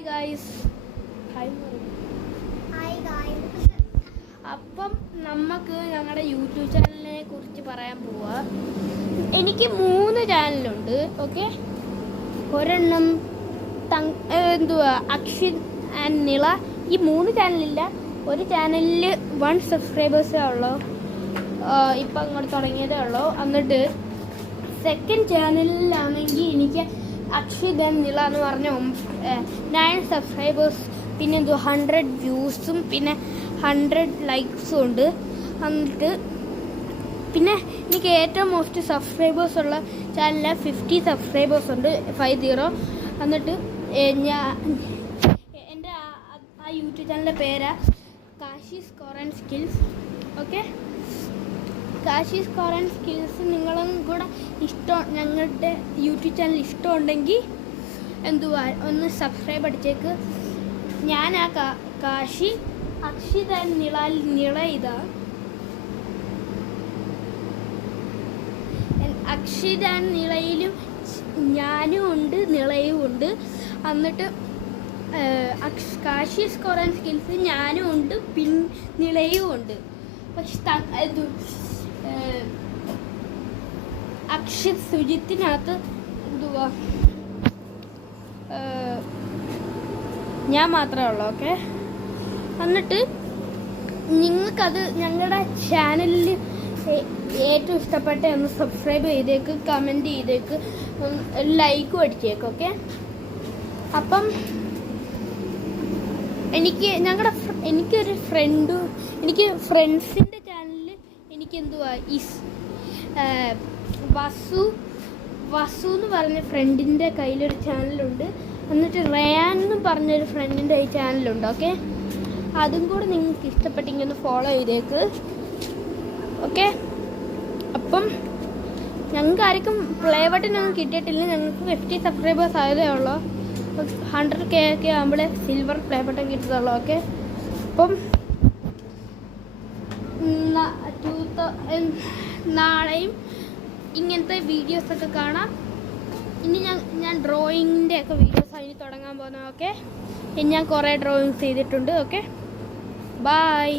Hi guys. Hi guys. അപ്പം നമുക്ക് ഞങ്ങളുടെ യൂട്യൂബ് ചാനലിനെ കുറിച്ച് പറയാൻ പോവാ. എനിക്ക് 3 ചാനലുണ്ട്. ഓക്കെ, ഒരെണ്ണം അക്ഷിത് ആൻഡ് നിള. ഈ 3 ചാനലില്ല, ഒരു ചാനലിൽ 1 സബ്സ്ക്രൈബേഴ്സേ ഉള്ളൂ. ഇപ്പം അങ്ങോട്ട് തുടങ്ങിയതേ ഉള്ളൂ. എന്നിട്ട് സെക്കൻഡ് ചാനലിലാണെങ്കിൽ എനിക്ക് അക്ഷിത് ആൻഡ് നിള എന്ന് പറഞ്ഞ 9 സബ്സ്ക്രൈബേഴ്സ്, പിന്നെ 100 വ്യൂസും പിന്നെ 100 ലൈക്സും ഉണ്ട്. എന്നിട്ട് പിന്നെ എനിക്ക് ഏറ്റവും മോസ്റ്റ് സബ്സ്ക്രൈബേഴ്സ് ഉള്ള ചാനലിൽ 50 സബ്സ്ക്രൈബേഴ്സ് ഉണ്ട്, 50. എന്നിട്ട് എൻ്റെ ആ യൂട്യൂബ് ചാനലിൻ്റെ പേരാ Kashi's core and skills. Okay, Kashi's core and skills നിങ്ങളും കൂടെ ഞങ്ങളുടെ യൂട്യൂബ് ചാനൽ ഇഷ്ടമുണ്ടെങ്കിൽ ഒന്ന് സബ്സ്ക്രൈബ് അടിച്ചേക്ക്. ഞാൻ ആ കാശി അക്ഷിത് ആൻഡ് നിള ഇതാ. അക്ഷിത് ആൻഡ് നിളയിലും ഞാനും ഉണ്ട്, നിളയും ഉണ്ട്. എന്നിട്ട് കാശീസ് കോർ ആൻഡ് സ്കിൽസ് ഞാനും ഉണ്ട്, നിളയും ഉണ്ട്. പക്ഷെ അക്ഷിത് സുജിത്തിനകത്ത് ഞാൻ മാത്രമേ ഉള്ളൂ. ഓക്കെ, എന്നിട്ട് നിങ്ങൾക്കത് ഞങ്ങളുടെ ചാനലിൽ ഏറ്റവും ഇഷ്ടപ്പെട്ട ഒന്ന് സബ്സ്ക്രൈബ് ചെയ്തേക്ക്, കമൻറ്റ് ചെയ്തേക്ക്, ലൈക്കും അടിച്ചേക്ക്. ഓക്കെ, അപ്പം എനിക്കൊരു ഫ്രണ്ട്സിൻ്റെ ചാനലിൽ എനിക്ക് വസു എന്ന് പറഞ്ഞ ഫ്രണ്ടിൻ്റെ കയ്യിലൊരു ചാനലുണ്ട്. എന്നിട്ട് റയാൻ എന്ന് പറഞ്ഞൊരു ഫ്രണ്ടിൻ്റെ ഈ ചാനലുണ്ട്. ഓക്കെ, അതും കൂടെ നിങ്ങൾക്ക് ഇഷ്ടപ്പെട്ടെങ്കിൽ ഒന്ന് ഫോളോ ചെയ്തേക്ക്. ഓക്കെ, അപ്പം ഞങ്ങൾക്ക് ആർക്കും പ്ലേ ബട്ടൺ ഒന്നും കിട്ടിയിട്ടില്ല. ഞങ്ങൾക്ക് 50 സബ്സ്ക്രൈബേഴ്സ് ആയതേ ഉള്ളൂ. 100K ഒക്കെ ആകുമ്പോഴേ സിൽവർ പ്ലേ ബട്ടൺ കിട്ടത്തുള്ളൂ. ഓക്കെ, അപ്പം നാളെയും ഇങ്ങനത്തെ വീഡിയോസൊക്കെ കാണാം. ഇനി ഞാൻ ഡ്രോയിങ്ങിൻ്റെ ഒക്കെ വീഡിയോസ് അതിന് തുടങ്ങാൻ പോകുന്നത്. ഓക്കെ, ഇനി ഞാൻ കുറേ ഡ്രോയിങ്സ് ചെയ്തിട്ടുണ്ട്. Okay, by.